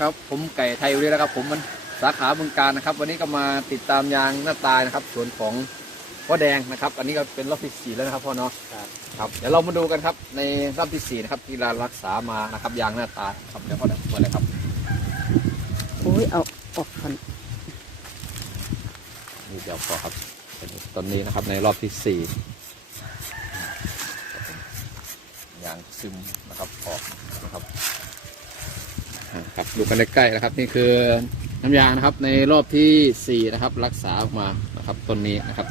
ครับผมไก่ไทยอยู่เลยนะครับ ผมมันสาขาเมืองการนะครับ วันนี้ก็มาติดตามยางหน้าตายนะครับสวนของพ่อแดงนะครับ อันนี้ก็เป็นรอบที่สี่แล้วนะครับพ่อเนาะครับครับเดี๋ยวเรามาดูกันครับในรอบที่สี่นะครับที่เรารักษามานะครับยางหน้าตายครับเดี๋ยวพ่อแดงเปิดเลยครับโอ้ยเอาออกก่อนนี่เดี๋ยวพอครับเป็นต้นนี้นะครับในรอบที่สี่ยางซึมนะครับออกนะครับอ่าครับ ดูกันใกล้ๆนะครับ นี่คือน้ำยางนะครับ ในรอบที่สี่นะครับ รักษาออกมานะครับต้นนี้นะครับ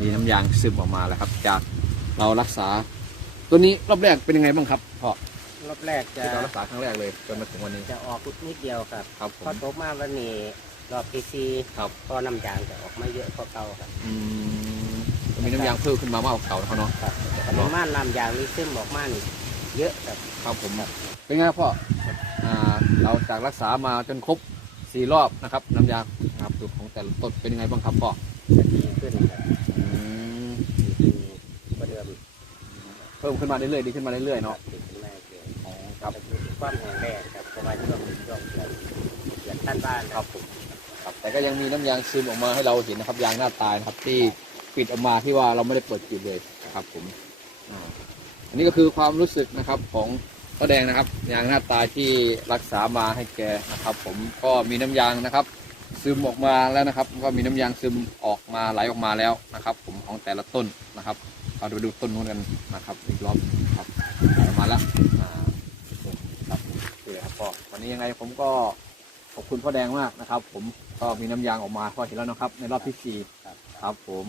มีน้ำยางซึมออกมาแล้วครับ จากเรารักษา ตัวนี้รอบแรกเป็นยังไงบ้างครับพ่อรอบแรกจะที่เรารักษาครั้งแรกเลยจนมาถึงวันนี้ จะออกนิดเดียวครับครับผพอมตกมาวันนี้รอบที่สี่ครับ ก็น้ำยางจะออกมาเยอะกว่าเก่าครับอืมมีน้ำยางเพิ่มขึ้นมามากกว่าเก่านะครับเนาะ ครับปริมาณน้ำยางนี่ซึมออกมานี่ เยอะครับครับผมเป็นไงครับพ่ออ่าเราจากรักษามาจนครบสี่รอบนะครับ น้ำยางนะครับสูตรของแต่ละต้นเป็นยังไงบ้างครับพ่อจะดีขึ้นครับอืมดีขึ้นกว่าเดิมเพิ่มขึ้นมาเรื่อยๆดีขึ้นมาเรื่อยๆเนาะดีขึ้นมากเลยอ๋อคครัรับบความแข็งแรงครับเพราะว่าช่วงช่วงเดือนเดือนท่านบ้านครับผมครับ แต่ก็ยังมีน้ำยางซึมออกมาให้เราเห็นนะครับ ยางหน้าตายนะครับที่ปิดออกมาที่ว่าเราไม่ได้เปิดกรีดเลยนะครับผมอ่าอั นนี้ก็คือความรู้สึกนะครับของป้าแดงนะครับยางหน้าตาที่รักษามาให้แกนะครับ ผมก็มีน้ำยางนะครับ ซึมออกมาแล้วนะครับ ก็มีน้ำยางซึมออกมาไหลออกมาแล้วนะครับ ผมของแต่ละต้นนะครับเราไปดูต้นนู้นกันนะครับอีกรอบครับมาแล้วครับโอเครับพ่อวันนี้ยังไงผมก็ขอบคุณพ่อแดงมากนะครับ ผมก็มีน้ำยางออกมาพอเห็นแล้วนะครับ ในรอบที่สี่ครับผม